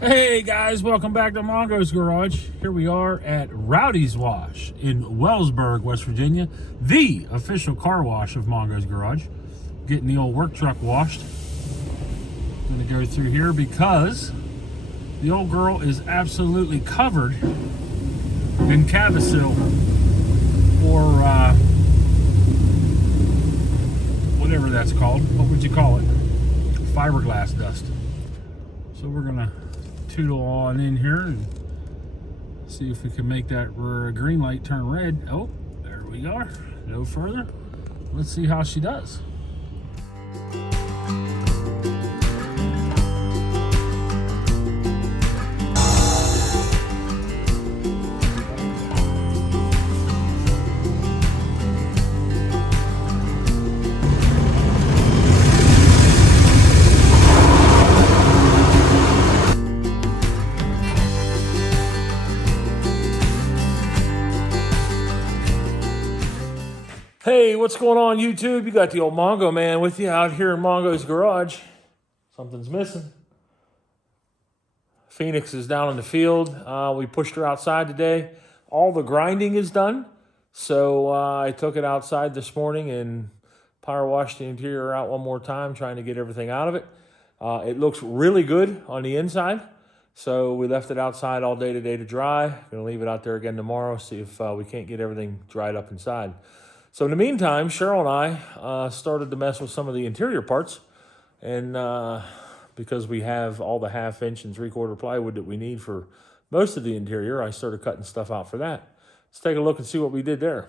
Hey guys, welcome back to Mongo's Garage. Here we are at Rowdy's Wash in Wellsburg, West Virginia, the official car wash of Mongo's Garage. Getting the old work truck washed. I'm gonna go through here because the old girl is absolutely covered in Cavasil, or whatever that's called. What would you call it? Fiberglass dust. So we're gonna tootle on in here and see if we can make that green light turn red. Oh, there we are. No further. Let's see how she does. Hey, what's going on YouTube? You got the old Mongo man with you out here in Mongo's Garage. Something's missing. Phoenix is down in the field. We pushed her outside today. All the grinding is done. So I took it outside this morning and power washed the interior out one more time, trying to get everything out of it. It looks really good on the inside. So we left it outside all day today to dry. Gonna leave it out there again tomorrow, see if we can't get everything dried up inside. So in the meantime, Cheryl and I started to mess with some of the interior parts, and because we have all the 1/2 inch and 3/4 plywood that we need for most of the interior, I started cutting stuff out for that. Let's take a look and see what we did there.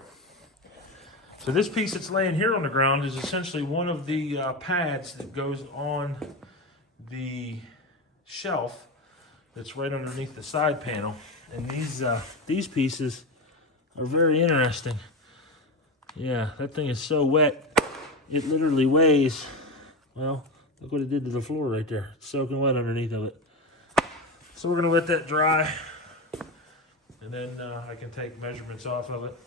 So this piece that's laying here on the ground is essentially one of the pads that goes on the shelf that's right underneath the side panel. And these pieces are very interesting. Yeah, that thing is so wet, it literally weighs, well, look what it did to the floor right there. It's soaking wet underneath of it. So we're gonna let that dry, and then I can take measurements off of it.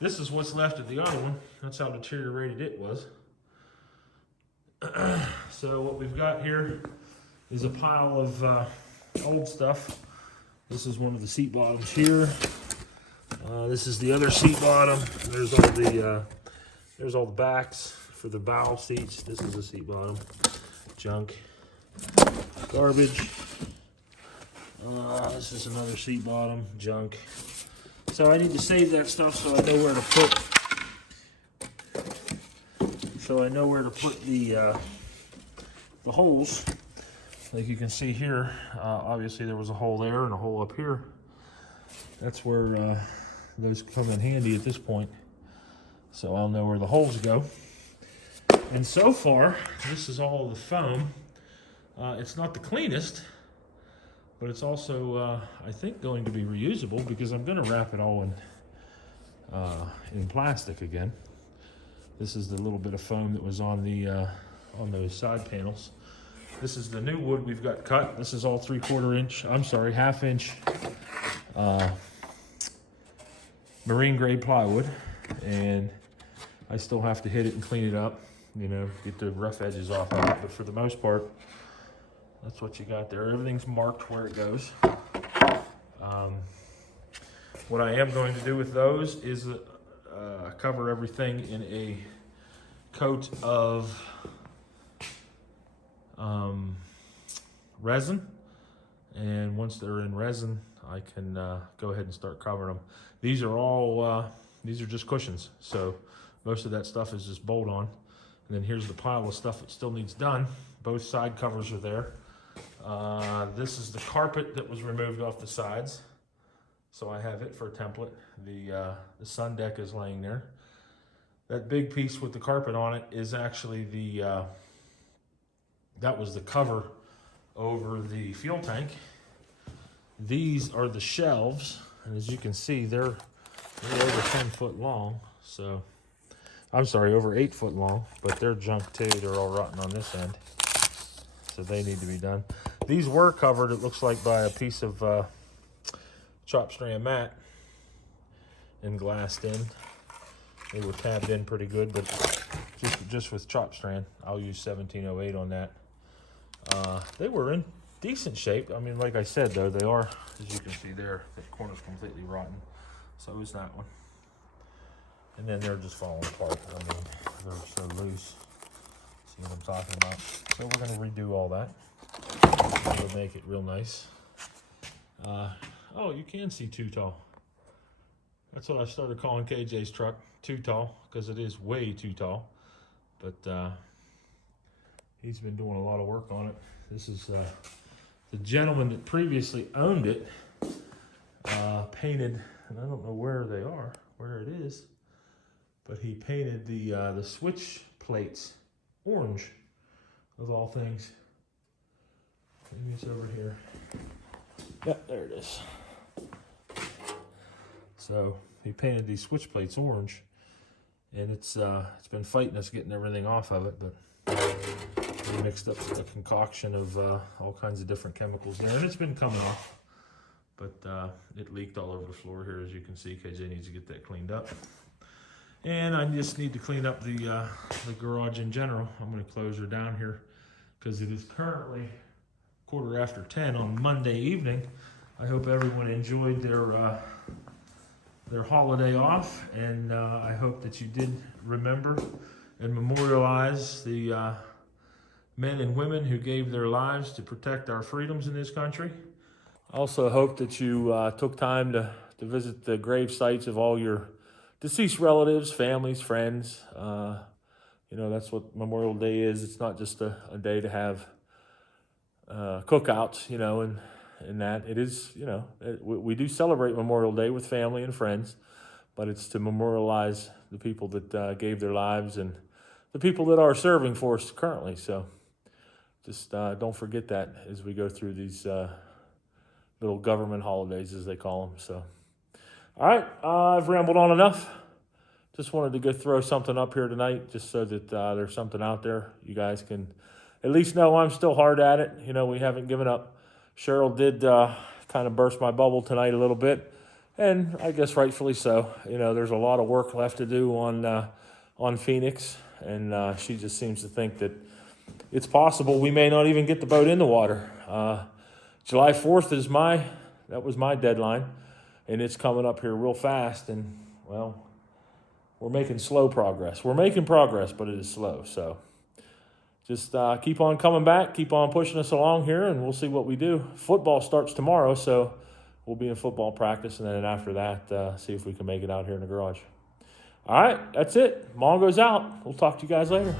This is what's left of the other one. That's how deteriorated it was. So what we've got here is a pile of old stuff. This is one of the seat bottoms here. This is the other seat bottom. There's all the backs for the bow seats. This is a seat bottom. Junk. Garbage. This is another seat bottom. Junk. So I need to save that stuff so I know where to put the holes. Like you can see here, obviously there was a hole there and a hole up here. That's where those come in handy at this point. So I'll know where the holes go. And so far, this is all the foam. It's not the cleanest, but it's also, I think, going to be reusable because I'm going to wrap it all in plastic again. This is the little bit of foam that was on those side panels. This is the new wood we've got cut. This is all 1/4 inch, I'm sorry, 1/2 inch marine grade plywood, and I still have to hit it and clean it up, you know, get the rough edges off of it, but for the most part, that's what you got there. Everything's marked where it goes. What I am going to do with those is cover everything in a coat of resin, and once they're in resin, I can go ahead and start covering them. These are all, these are just cushions, so most of that stuff is just bolt on. And then here's the pile of stuff that still needs done. Both side covers are there. This is the carpet that was removed off the sides, so I have it for a template. The sun deck is laying there. That big piece with the carpet on it is actually that was the cover over the fuel tank. These are the shelves, and as you can see, they're over 10 foot long. So, I'm sorry, over 8 foot long, but they're junk too. They're all rotten on this end, so they need to be done. These were covered, it looks like, by a piece of chop strand mat and glassed in. They were tabbed in pretty good, but just with chop strand, I'll use 1708 on that. They were in decent shape. I mean, like I said, though, they are, as you can see there, the corner's completely rotten. So is that one. And then they're just falling apart. I mean, they're so loose. See what I'm talking about? So we're going to redo all that. We'll make it real nice. Oh, you can see Too Tall. That's what I started calling KJ's truck, Too Tall, because it is way too tall. But he's been doing a lot of work on it. This is the gentleman that previously owned it, painted, and I don't know where they are, where it is, but he painted the switch plates orange, of all things. Maybe it's over here. Yep, there it is. So he painted these switch plates orange, and it's been fighting us getting everything off of it, but we mixed up a concoction of all kinds of different chemicals there, and it's been coming off. But it leaked all over the floor here, as you can see. KJ needs to get that cleaned up. And I just need to clean up the garage in general. I'm going to close her down here because it is currently 10:15 on Monday evening. I hope everyone enjoyed their holiday off, and I hope that you did remember and memorialize the men and women who gave their lives to protect our freedoms in this country. I also hope that you took time to visit the grave sites of all your deceased relatives, families, friends. You know, that's what Memorial Day is. It's not just a day to have cookouts, you know, and that. It is, you know, we do celebrate Memorial Day with family and friends, but it's to memorialize the people that gave their lives and the people that are serving for us currently. So just don't forget that as we go through these little government holidays, as they call them. So, all right, I've rambled on enough. Just wanted to go throw something up here tonight just so that there's something out there. You guys can at least know I'm still hard at it. You know, we haven't given up. Cheryl did kind of burst my bubble tonight a little bit, and I guess rightfully so. You know, there's a lot of work left to do on Phoenix, and she just seems to think that it's possible we may not even get the boat in the water. July 4th is that was my deadline, and it's coming up here real fast, and, well, we're making slow progress. We're making progress, but it is slow, so just keep on coming back, keep on pushing us along here, and we'll see what we do. Football starts tomorrow, so we'll be in football practice, and then after that, see if we can make it out here in the garage. All right, that's it. Mongo's out. We'll talk to you guys later.